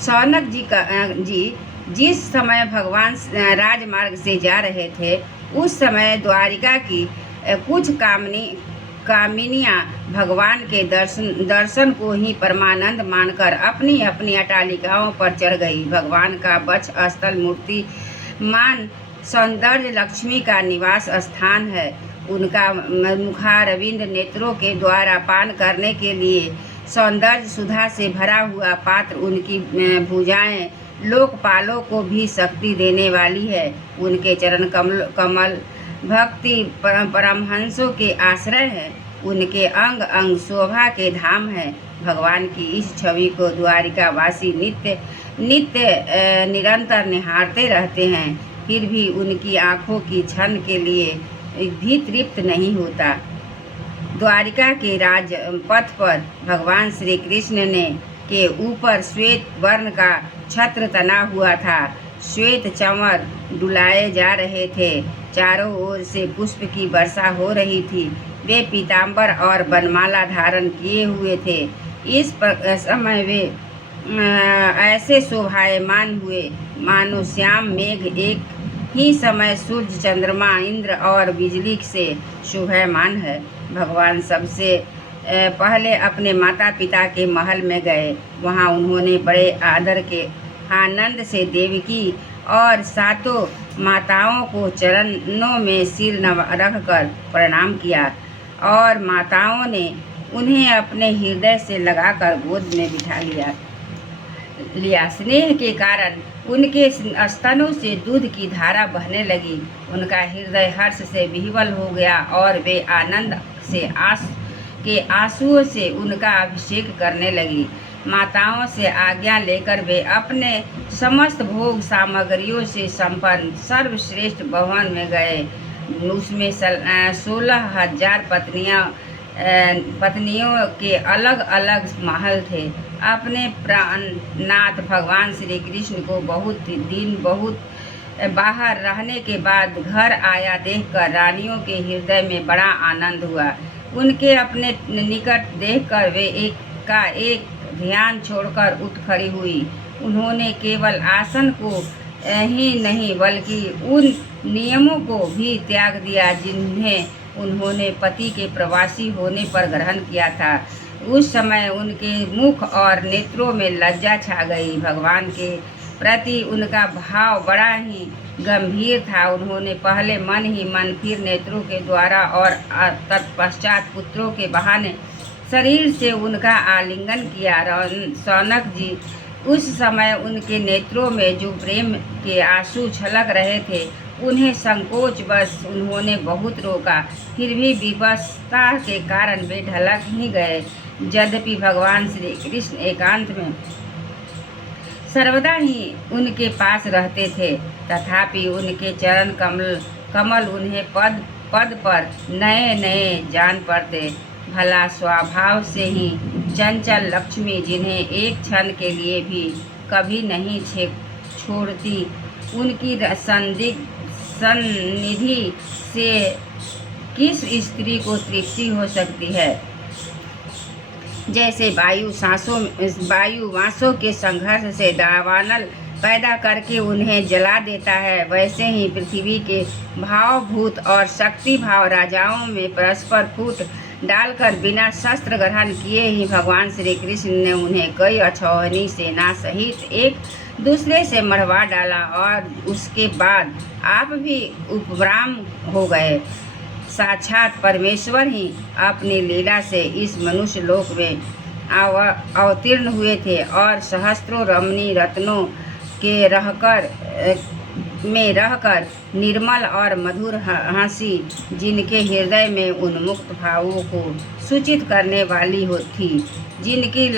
शौनक जी जिस समय भगवान राजमार्ग से जा रहे थे, उस समय द्वारिका की कुछ कामिनियाँ भगवान के दर्शन को ही परमानंद मानकर अपनी अपनी अटालिकाओं पर चढ़ गई। भगवान का वक्ष स्थल मूर्तिमान सौंदर्य लक्ष्मी का निवास स्थान है। उनका मुखारविंद नेत्रों के द्वारा पान करने के लिए सौंदर्य सुधा से भरा हुआ पात्र, उनकी भुजाएं लोकपालों को भी शक्ति देने वाली है। उनके चरण कमल भक्ति परमहंसों के आश्रय है। उनके अंग अंग शोभा के धाम है। भगवान की इस छवि को द्वारिकावासी नित्य निरंतर निहारते रहते हैं, फिर भी उनकी आँखों की क्षण के लिए भी तृप्त नहीं होता। द्वारिका के राजपथ पर भगवान श्री कृष्ण के ऊपर श्वेत वर्ण का छत्र तना हुआ था। श्वेत चंवर डुलाए जा रहे थे। चारों ओर से पुष्प की वर्षा हो रही थी। वे पीताम्बर और बनमाला धारण किए हुए थे। इस समय वे ऐसे शोभायमान हुए मानो श्याम मेघ एक ही समय सूर्य, चंद्रमा, इंद्र और बिजली से शोभायमान है। भगवान सबसे पहले अपने माता पिता के महल में गए। वहाँ उन्होंने बड़े आदर के आनंद से देवकी और सातों माताओं को चरणों में सिर रखकर प्रणाम किया और माताओं ने उन्हें अपने हृदय से लगाकर गोद में बिठा लिया। स्नेह के कारण उनके स्तनों से दूध की धारा बहने लगी। उनका हृदय हर्ष से विह्वल हो गया और वे आनंद के आंसुओं से उनका अभिषेक करने लगी। माताओं से आज्ञा लेकर वे अपने समस्त भोग सामग्रियों से संपन्न सर्वश्रेष्ठ भवन में गए। उसमें 16,000 पत्नियों के अलग अलग महल थे। अपने प्राणनाथ भगवान श्री कृष्ण को बहुत बाहर रहने के बाद घर आया देखकर रानियों के हृदय में बड़ा आनंद हुआ। उनके अपने निकट देखकर वे एक ध्यान छोड़कर उठ खड़ी हुई। उन्होंने केवल आसन को ही नहीं बल्कि उन नियमों को भी त्याग दिया जिन्हें उन्होंने पति के प्रवासी होने पर ग्रहण किया था। उस समय उनके मुख और नेत्रों में लज्जा छा गई। भगवान के प्रति उनका भाव बड़ा ही गंभीर था। उन्होंने पहले मन ही मन, फिर नेत्रों के द्वारा और तत्पश्चात पुत्रों के बहाने शरीर से उनका आलिंगन किया। शौनक जी उस समय उनके नेत्रों में जो प्रेम के आंसू छलक रहे थे, उन्हें संकोच बस उन्होंने बहुत रोका, फिर भी विवशता के कारण वे ढलक ही गए। यद्यपि भगवान श्री कृष्ण एकांत में सर्वदा ही उनके पास रहते थे, तथापि उनके चरण कमल उन्हें पद पद पर नए नए जान पड़ते। भला स्वभाव से ही चंचल लक्ष्मी, जिन्हें एक क्षण के लिए भी कभी नहीं छोड़ती, उनकी सन्निधि से किस स्त्री को तृप्ति हो सकती है। जैसे वायु वासों के संघर्ष से दावानल पैदा करके उन्हें जला देता है, वैसे ही पृथ्वी के भावभूत और शक्ति भाव राजाओं में परस्पर फूट डालकर बिना शस्त्र ग्रहण किए ही भगवान श्री कृष्ण ने उन्हें कई अछौहनी सेना सहित एक दूसरे से मरवा डाला और उसके बाद आप भी उपराम हो गए। साक्षात परमेश्वर ही अपनी लीला से इस मनुष्य लोक में अवतीर्ण हुए थे और सहस्त्रों रमणी रत्नों के रहकर निर्मल और मधुर हंसी, जिनके हृदय में उन्मुक्त भावों को सूचित करने वाली थी, जिनकी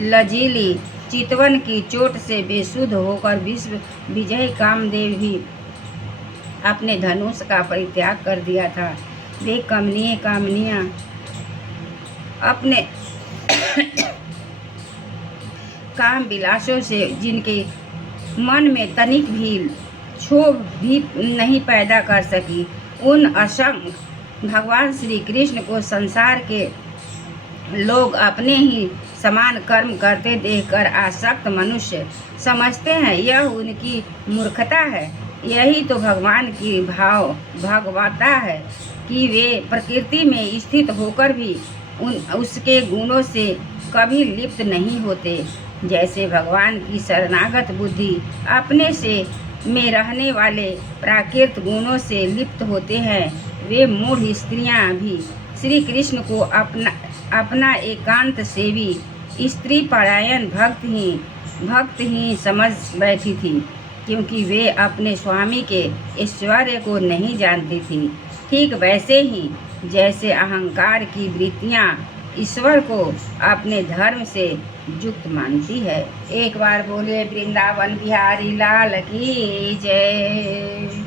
लचीली चितवन की चोट से बेसुध होकर विश्व विजयी कामदेव भी अपने धनुष का परित्याग कर दिया था। वे कामनियाँ अपने काम विलासों से जिनके मन में तनिक भी क्षोभ भी नहीं पैदा कर सकी, उन असंख्य भगवान श्री कृष्ण को संसार के लोग अपने ही समान कर्म करते देखकर आसक्त मनुष्य समझते हैं यह उनकी मूर्खता है। यही तो भगवान की भगवता है कि वे प्रकृति में स्थित होकर भी उसके गुणों से कभी लिप्त नहीं होते। जैसे भगवान की शरणागत बुद्धि अपने से में रहने वाले प्राकृत गुणों से लिप्त होते हैं, वे मूढ़ स्त्रियां भी श्री कृष्ण को अपना एकांत सेवी स्त्री परायण भक्त ही समझ बैठी थी, क्योंकि वे अपने स्वामी के ऐश्वर्य को नहीं जानती थी। ठीक वैसे ही जैसे अहंकार की वृत्तियां ईश्वर को अपने धर्म से युक्त मानती है। एक बार बोले वृंदावन बिहारी लाल की जय।